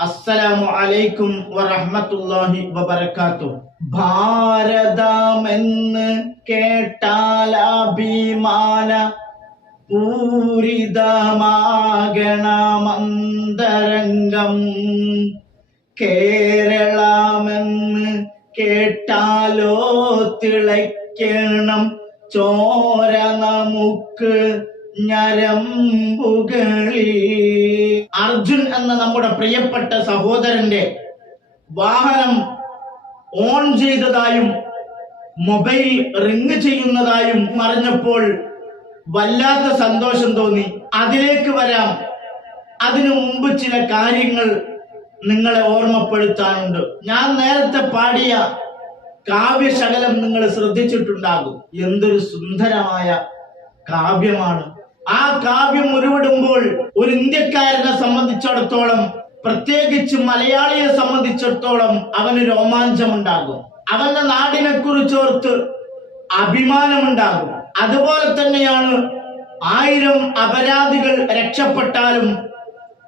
അസ്സലാമു അലൈക്കും വറഹ്മത്തുള്ളാഹി വബറകാത്തു. ഭാരതമെന്ന് കേട്ടാൽ അഭിമാന പൂരിതമാകണമന്തരംഗം. കേരളമെന്ന് കേട്ടാലോ തിളയ്ക്കണം ചോര നമുക്ക് ഞരമ്പുകളിൽ. അർജുൻ എന്ന നമ്മുടെ പ്രിയപ്പെട്ട സഹോദരന്റെ വാഹനം ഓൺ ചെയ്തതായും മൊബൈൽ റിങ് ചെയ്യുന്നതായും അറിഞ്ഞപ്പോൾ വല്ലാത്ത സന്തോഷം തോന്നി. അതിലേക്ക് വരാം. അതിനു മുമ്പ് ചില കാര്യങ്ങൾ നിങ്ങളെ ഓർമ്മപ്പെടുത്താനുണ്ട്. ഞാൻ നേരത്തെ പാടിയ കാവ്യശകലം നിങ്ങൾ ശ്രദ്ധിച്ചിട്ടുണ്ടാകും. എന്തൊരു സുന്ദരമായ കാവ്യമാണ്. ആ കാവ്യം ഉരുവിടുമ്പോൾ ഒരു ഇന്ത്യക്കാരനെ സംബന്ധിച്ചിടത്തോളം പ്രത്യേകിച്ച് മലയാളിയെ സംബന്ധിച്ചിടത്തോളം അവന് രോമാഞ്ചമുണ്ടാകും. അവന്റെ നാടിനെ കുറിച്ചോർത്ത് അഭിമാനമുണ്ടാകും. അതുപോലെ തന്നെയാണ് ആയിരം അപരാധികൾ രക്ഷപ്പെട്ടാലും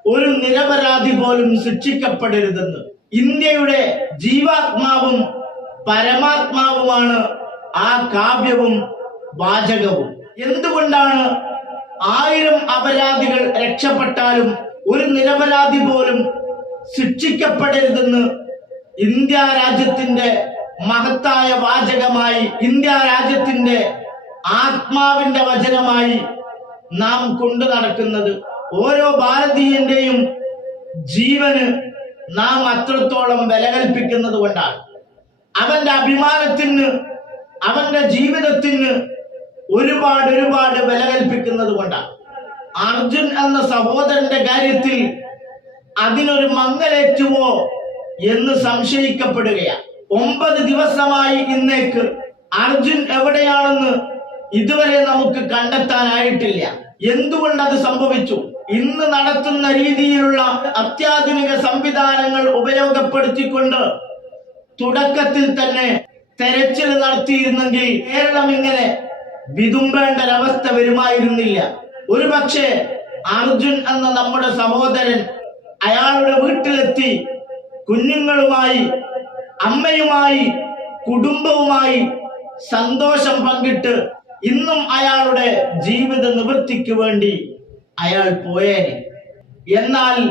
ഒരു നിരപരാധി പോലും ശിക്ഷിക്കപ്പെടരുതെന്ന്. ഇന്ത്യയുടെ ജീവാത്മാവും പരമാത്മാവുമാണ് ആ കാവ്യവും വാചകവും. എന്തുകൊണ്ടാണ് ആയിരം അപരാധികൾ രക്ഷപ്പെട്ടാലും ഒരു നിരപരാധി പോലും ശിക്ഷിക്കപ്പെടരുതെന്ന് ഇന്ത്യ രാജ്യത്തിന്റെ മഹത്തായ വാചകമായി ഇന്ത്യ രാജ്യത്തിന്റെ ആത്മാവിന്റെ വചനമായി നാം കൊണ്ടു നടക്കുന്നത്. ഓരോ ഭാരതീയന്റെയും ജീവന് നാം അത്രത്തോളം വില കൽപ്പിക്കുന്നത് കൊണ്ടാണ്. അവന്റെ അഭിമാനത്തിന് അവന്റെ ജീവിതത്തിന് ഒരുപാട് ഒരുപാട് വില കൽപ്പിക്കുന്നത് കൊണ്ടാണ്. അർജുൻ എന്ന സഹോദരന്റെ കാര്യത്തിൽ അതിനൊരു മങ്ങലേറ്റുവോ എന്ന് സംശയിക്കപ്പെടുകയാണ്. ഒമ്പത് ദിവസമായി ഇന്നേക്ക് അർജുൻ എവിടെയാണെന്ന് ഇതുവരെ നമുക്ക് കണ്ടെത്താനായിട്ടില്ല. എന്തുകൊണ്ട് അത് സംഭവിച്ചു? ഇന്ന് നടത്തുന്ന രീതിയിലുള്ള അത്യാധുനിക സംവിധാനങ്ങൾ ഉപയോഗപ്പെടുത്തിക്കൊണ്ട് തുടക്കത്തിൽ തന്നെ തെരച്ചിൽ നടത്തിയിരുന്നെങ്കിൽ കേരളം ഇങ്ങനെ വിതുമ്പേണ്ട ഒരവസ്ഥ വരുമായിരുന്നില്ല. ഒരു പക്ഷേ അർജുൻ എന്ന നമ്മുടെ സഹോദരൻ അയാളുടെ വീട്ടിലെത്തി കുഞ്ഞുങ്ങളുമായി അമ്മയുമായി കുടുംബവുമായി സന്തോഷം പങ്കിട്ട് ഇന്നും അയാളുടെ ജീവിത നിവൃത്തിക്ക് വേണ്ടി അയാൾ പോയേനെ. എന്നാൽ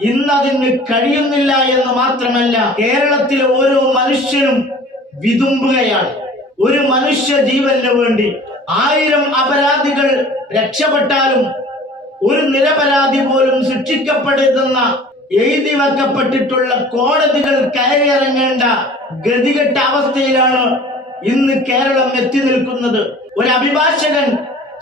ഇന്നതിന് കഴിയുന്നില്ല എന്ന് മാത്രമല്ല കേരളത്തിലെ ഓരോ മനുഷ്യനും വിതുമ്പുകയാണ്. ഒരു മനുഷ്യ ജീവന് വേണ്ടി ആയിരം അപരാധികൾ രക്ഷപ്പെട്ടാലും ഒരു നിരപരാധി പോലും ശിക്ഷിക്കപ്പെടുന്ന എഴുതി വെക്കപ്പെട്ടിട്ടുള്ള കോടതികൾ കയറിയിറങ്ങേണ്ട ഗതികെട്ട അവസ്ഥയിലാണ് ഇന്ന് കേരളം എത്തി നിൽക്കുന്നത്. ഒരു അഭിഭാഷകൻ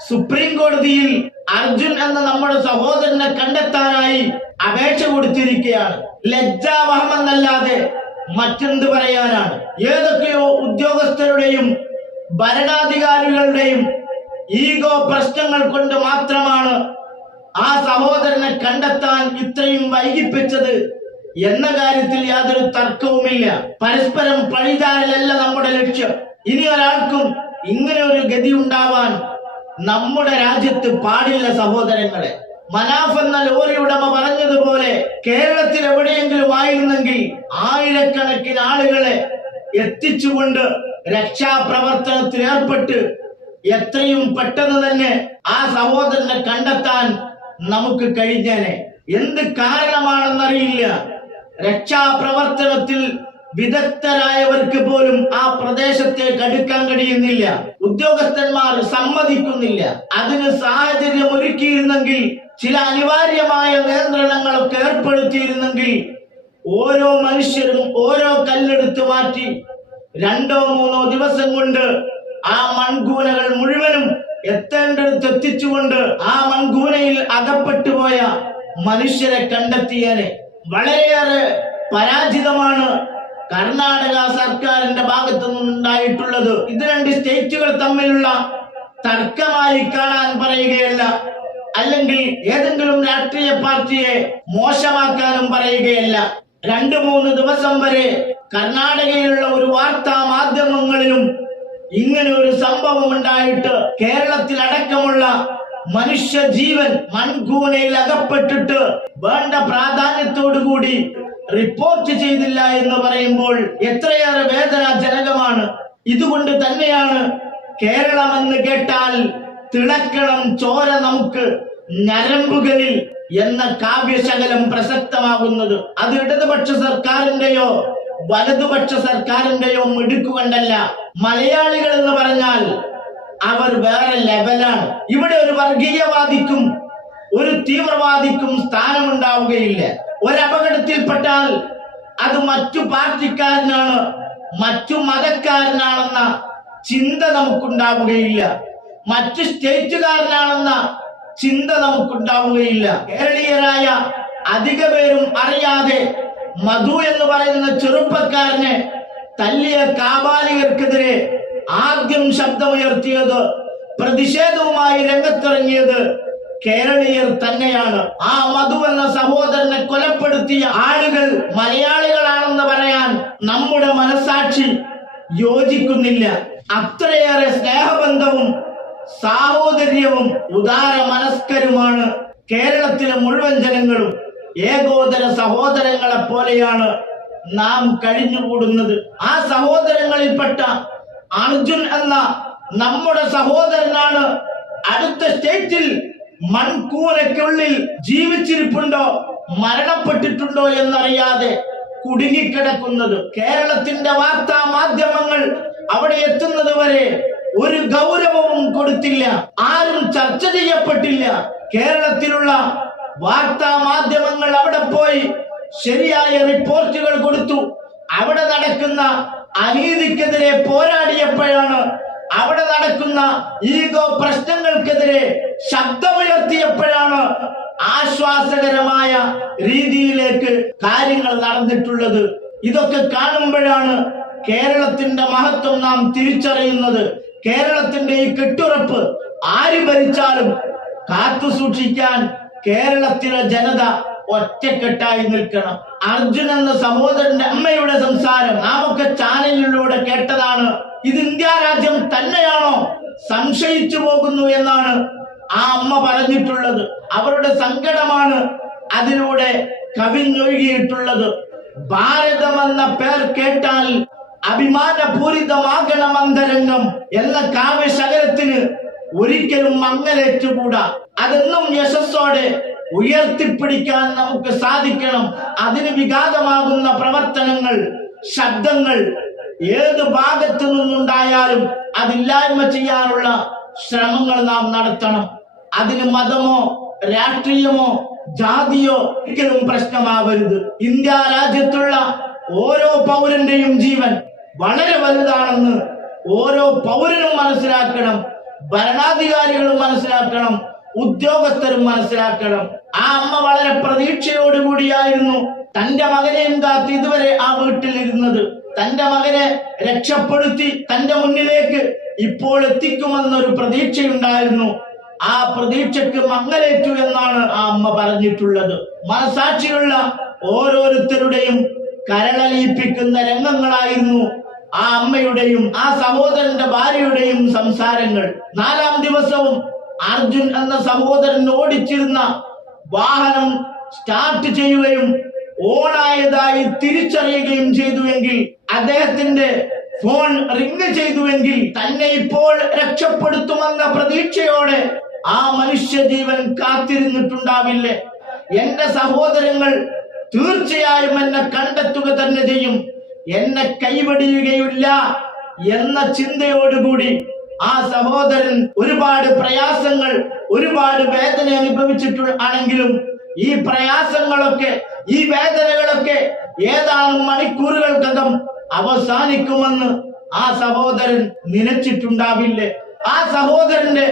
സുപ്രീം കോടതിയിൽ അർജുൻ എന്ന നമ്മുടെ സഹോദരനെ കണ്ടെത്താനായി അപേക്ഷ കൊടുത്തിരിക്കുകയാണ്. ലജ്ജാവഹമെന്നല്ലാതെ മറ്റെന്ത് പറയാനാണ്? ഏതൊക്കെയോ ഉദ്യോഗസ്ഥരുടെയും ഭരണാധികാരികളുടെയും ഈഗോ പ്രശ്നങ്ങൾ കൊണ്ട് മാത്രമാണ് ആ സഹോദരനെ കണ്ടെത്താൻ ഇത്രയും വൈകിപ്പിച്ചത് എന്ന കാര്യത്തിൽ യാതൊരു തർക്കവുമില്ല. പരസ്പരം പഴിചാരലല്ല നമ്മുടെ ലക്ഷ്യം. ഇനി ഒരാൾക്കും ഇങ്ങനെ ഒരു ഗതി ഉണ്ടാവാൻ നമ്മുടെ രാജ്യത്ത് പാടില്ല സഹോദരങ്ങളെ. മനാഫ് എന്ന ലോറി ഉടമ പറഞ്ഞതുപോലെ കേരളത്തിൽ എവിടെയെങ്കിലും ആയിരുന്നെങ്കിൽ ആയിരക്കണക്കിന് ആളുകളെ എത്തിച്ചുകൊണ്ട് രക്ഷാപ്രവർത്തനത്തിൽ ഏർപ്പെട്ട് എത്രയും പെട്ടെന്ന് തന്നെ ആ സഹോദരനെ കണ്ടെത്താൻ നമുക്ക് കഴിഞ്ഞേനെ. എന്ത് കാരണമാണെന്നറിയില്ല. രക്ഷാപ്രവർത്തനത്തിൽ വിദഗ്ധരായവർക്ക് പോലും ആ പ്രദേശത്തേക്ക് അടുക്കാൻ കഴിയുന്നില്ല. ഉദ്യോഗസ്ഥന്മാർ സമ്മതിക്കുന്നില്ല. അതിന് സാഹചര്യം ഒരുക്കിയിരുന്നെങ്കിൽ ചില അനിവാര്യമായ നിയന്ത്രണങ്ങളൊക്കെ ഏർപ്പെടുത്തിയിരുന്നെങ്കിൽ ഓരോ മനുഷ്യരും ഓരോ കല്ലെടുത്ത് മാറ്റി രണ്ടോ മൂന്നോ ദിവസം കൊണ്ട് ആ മൺകൂനകൾ മുഴുവനും എത്തേണ്ടടുത്ത് എത്തിച്ചുകൊണ്ട് ആ മൺകൂനയിൽ അകപ്പെട്ടു പോയ മനുഷ്യരെ കണ്ടെത്തിയനെ. വളരെയേറെ പരാജിതമാണ് കർണാടക സർക്കാരിന്റെ ഭാഗത്തു നിന്നുണ്ടായിട്ടുള്ളത് ഇത് രണ്ട് സ്റ്റേറ്റുകൾ തമ്മിലുള്ള തർക്കമായി കാണാൻ പറയുകയല്ല. അല്ലെങ്കിൽ ഏതെങ്കിലും രാഷ്ട്രീയ പാർട്ടിയെ മോശമാക്കാനും പറയുകയല്ല. രണ്ടു മൂന്ന് ദിവസം വരെ കർണാടകയിലുള്ള ഒരു വാർത്താ മാധ്യമങ്ങളിലും ഇങ്ങനെ ഒരു സംഭവം ഉണ്ടായിട്ട് കേരളത്തിൽ അടക്കമുള്ള മനുഷ്യ ജീവൻ മൺകൂനയിൽ അകപ്പെട്ടിട്ട് വേണ്ട പ്രാധാന്യത്തോടുകൂടി റിപ്പോർട്ട് ചെയ്തില്ല എന്ന് പറയുമ്പോൾ എത്രയേറെ വേദനാജനകമാണ്. ഇതുകൊണ്ട് തന്നെയാണ് കേരളം എന്ന് കേട്ടാൽ തിളക്കണം ചോര നമുക്ക് ഞരമ്പുകളിൽ എന്ന കാവ്യശകലം പ്രസക്തമാകുന്നത്. അത് ഇടതുപക്ഷ സർക്കാരിന്റെയോ വലതുപക്ഷ സർക്കാരിന്റെയോ മിടുക്കുകൊണ്ടല്ല മലയാളികൾ എന്ന് പറഞ്ഞാൽ അവർ വേറെ ലെവലാണ് ഇവിടെ ഒരു വർഗീയവാദിക്കും ഒരു തീവ്രവാദിക്കും സ്ഥാനമുണ്ടാവുകയില്ല. ഒരപകടത്തിൽപ്പെട്ടാൽ അത് മറ്റു പാർട്ടിക്കാരനാണ് മറ്റു മതക്കാരനാണെന്ന ചിന്ത നമുക്കുണ്ടാവുകയില്ല. മറ്റു സ്റ്റേറ്റുകാരനാണെന്ന ചിന്ത നമുക്കുണ്ടാവുകയില്ല. കേരളീയരായ അധിക പേരും അറിയാതെ മധു എന്ന് പറയുന്ന ചെറുപ്പക്കാരനെ തല്ലിയ കാബാലികർക്കെതിരെ ആദ്യം ശബ്ദമുയർത്തിയത് പ്രതിഷേധവുമായി രംഗത്തിറങ്ങിയത് കേരളീയർ തന്നെയാണ്. ആ മധു എന്ന സഹോദരനെ കൊലപ്പെടുത്തിയ ആളുകൾ മലയാളികളാണെന്ന് പറയാൻ നമ്മുടെ മനസാക്ഷി യോജിക്കുന്നില്ല. അത്രയേറെ സ്നേഹബന്ധവും സാഹോദര്യവും ഉദാര മനസ്കരുമാണ് കേരളത്തിലെ മുഴുവൻ ജനങ്ങളും. ഏകോദര സഹോദരങ്ങളെ പോലെയാണ് നാം കഴിഞ്ഞുകൂടുന്നത്. ആ സഹോദരങ്ങളിൽപ്പെട്ട അർജുൻ എന്ന നമ്മുടെ സഹോദരനാണ് അടുത്ത സ്റ്റേറ്റിൽ മൺകൂനയ്ക്കുള്ളിൽ ജീവിച്ചിരിപ്പുണ്ടോ? മരണപ്പെട്ടിട്ടുണ്ടോ എന്നറിയാതെ കുടുങ്ങിക്കിടക്കുന്നത്. കേരളത്തിന്റെ വാർത്താ മാധ്യമങ്ങൾ അവിടെ എത്തുന്നത് വരെ ഒരു ഗൗരവവും കൊടുത്തില്ല. ആരും ചർച്ച ചെയ്യപ്പെട്ടില്ല. കേരളത്തിലുള്ള വാർത്താ മാധ്യമങ്ങൾ അവിടെ പോയി ശരിയായ റിപ്പോർട്ടുകൾ കൊടുത്തു. അവിടെ നടക്കുന്ന അനീതിക്കെതിരെ പോരാടിയപ്പോഴാണ് അവിടെ നടക്കുന്ന ഈഗോ പ്രശ്നങ്ങൾക്കെതിരെ ശബ്ദമുയർത്തിയപ്പോഴാണ് ആശ്വാസകരമായ രീതിയിലേക്ക് കാര്യങ്ങൾ നടന്നിട്ടുള്ളത്. ഇതൊക്കെ കാണുമ്പോഴാണ് കേരളത്തിന്റെ മഹത്വം നാം തിരിച്ചറിയുന്നത്. കേരളത്തിന്റെ ഈ കെട്ടുറപ്പ് ആര് ഭരിച്ചാലും കാത്തു സൂക്ഷിക്കാൻ കേരളത്തിലെ ജനത ഒറ്റക്കെട്ടായി നിൽക്കണം. അർജുൻ എന്ന സഹോദരന്റെ അമ്മയുടെ സംസാരം നാം ഒക്കെ ചാനലിലൂടെ കേട്ടതാണ് ഇത് ഇന്ത്യ രാജ്യം തന്നെയാണോ സംശയിച്ചു പോകുന്നു എന്നാണ് ആ അമ്മ പറഞ്ഞിട്ടുള്ളത്. അവരുടെ സങ്കടമാണ് അതിലൂടെ കവിഞ്ഞൊഴുകിയിട്ടുള്ളത്. ഭാരതമെന്ന പേർ കേട്ടാൽ അഭിമാനപൂരിതമാകണം അന്തരംഗം എന്ന കാവ്യശകലത്തിന് ഒരിക്കലും മങ്ങലേറ്റുകൂടാ. അതെന്നും യശസ്സോടെ ഉയർത്തിപ്പിടിക്കാൻ നമുക്ക് സാധിക്കണം. അതിന് വിഘാതമാകുന്ന പ്രവർത്തനങ്ങൾ ശബ്ദങ്ങൾ ഏത് ഭാഗത്തു നിന്നുണ്ടായാലും അതില്ലായ്മ ചെയ്യാനുള്ള ശ്രമങ്ങൾ നാം നടത്തണം. അതിന് മതമോ രാഷ്ട്രീയമോ ജാതിയോ ഒരിക്കലും പ്രശ്നമാവരുത്. ഇന്ത്യ രാജ്യത്തുള്ള ഓരോ പൗരന്റെയും ജീവൻ വളരെ വലുതാണെന്ന് ഓരോ പൗരനും മനസ്സിലാക്കണം ഭരണാധികാരികളും മനസ്സിലാക്കണം ഉദ്യോഗസ്ഥരും മനസ്സിലാക്കണം. ആ അമ്മ വളരെ പ്രതീക്ഷയോടുകൂടിയായിരുന്നു തന്റെ മകനെയും കാത്ത് ഇതുവരെ ആ വീട്ടിലിരുന്നത്? തന്റെ മകനെ രക്ഷപ്പെടുത്തി തന്റെ മുന്നിലേക്ക് ഇപ്പോൾ എത്തിക്കുമെന്നൊരു പ്രതീക്ഷയുണ്ടായിരുന്നു. ആ പ്രതീക്ഷയ്ക്ക് മങ്ങലേറ്റു എന്നാണ് ആ അമ്മ പറഞ്ഞിട്ടുള്ളത്. മനസാക്ഷിയുള്ള ഓരോരുത്തരുടെയും കരളലിയിപ്പിക്കുന്ന രംഗങ്ങളായിരുന്നു ആ അമ്മയുടെയും ആ സഹോദരന്റെ ഭാര്യയുടെയും സംസാരങ്ങൾ. നാലാം ദിവസവും അർജുൻ എന്ന സഹോദരൻ ഓടിച്ചിരുന്ന വാഹനം സ്റ്റാർട്ട് ചെയ്യുകയും ഓണായതായി തിരിച്ചറിയുകയും ചെയ്തുവെങ്കിൽ അദ്ദേഹത്തിന്റെ ഫോൺ റിംഗ് ചെയ്തുവെങ്കിൽ തന്നെ ഇപ്പോൾ രക്ഷപ്പെടുത്തുമെന്ന പ്രതീക്ഷയോടെ ആ മനുഷ്യ ജീവൻ കാത്തിരുന്നിട്ടുണ്ടാവില്ലേ? എന്റെ സഹോദരങ്ങൾ തീർച്ചയായും എന്നെ കണ്ടെത്തുക തന്നെ ചെയ്യും. എന്നെ കൈവടിയുകയില്ല എന്ന ചിന്തയോടുകൂടി ആ സഹോദരൻ ഒരുപാട് പ്രയാസങ്ങൾ ഒരുപാട് വേദന അനുഭവിച്ചിട്ടുള്ള ആണെങ്കിലും ഈ പ്രയാസങ്ങളൊക്കെ ഈ വേദനകളൊക്കെ ഏതാനും മണിക്കൂറുകൾക്കകം അവസാനിക്കുമെന്ന് ആ സഹോദരൻ നനച്ചിട്ടുണ്ടാവില്ലേ? ആ സഹോദരന്റെ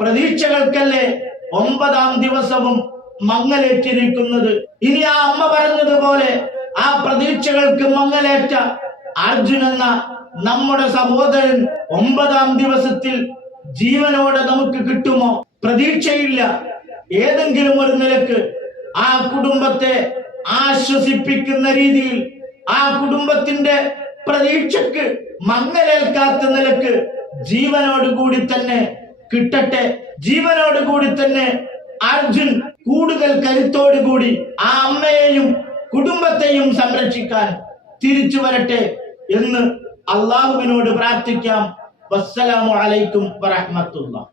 പ്രതീക്ഷകൾക്കല്ലേ ഒമ്പതാം ദിവസവും മങ്ങലേറ്റിരിക്കുന്നത്? ഇനി ആ അമ്മ പറഞ്ഞതുപോലെ ആ പ്രതീക്ഷകൾക്ക് മങ്ങലേറ്റ അർജുൻ എന്ന നമ്മുടെ സഹോദരൻ ഒമ്പതാം ദിവസത്തിൽ ജീവനോടെ നമുക്ക് കിട്ടുമോ? പ്രതീക്ഷയില്ല. ഏതെങ്കിലും ഒരു നിലയ്ക്ക് ആ കുടുംബത്തെ ആശ്വസിപ്പിക്കുന്ന രീതിയിൽ ആ കുടുംബത്തിന്റെ പ്രതീക്ഷക്ക് മങ്ങലേൽക്കാത്ത നിലയ്ക്ക് ജീവനോടുകൂടി തന്നെ കിട്ടട്ടെ. ജീവനോടുകൂടി തന്നെ അർജുൻ കൂടുതൽ കരുത്തോടുകൂടി ആ അമ്മയെയും കുടുംബത്തെയും സംരക്ഷിക്കാൻ തിരിച്ചു വരട്ടെ എന്ന് അള്ളാഹുവിനോട് പ്രാർത്ഥിക്കാം. വസ്സലാമു അലൈക്കും വറഹ്മത്തുള്ളാഹി.